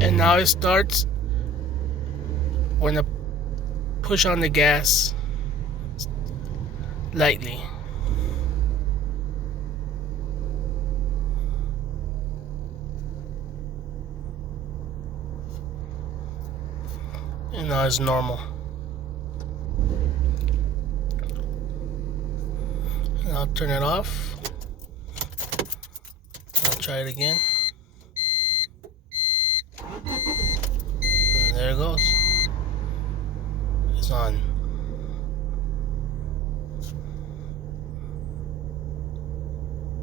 And now it starts when I push on the gas lightly. And now it's normal. And I'll turn it off. I'll try it again. And there it goes. It's on.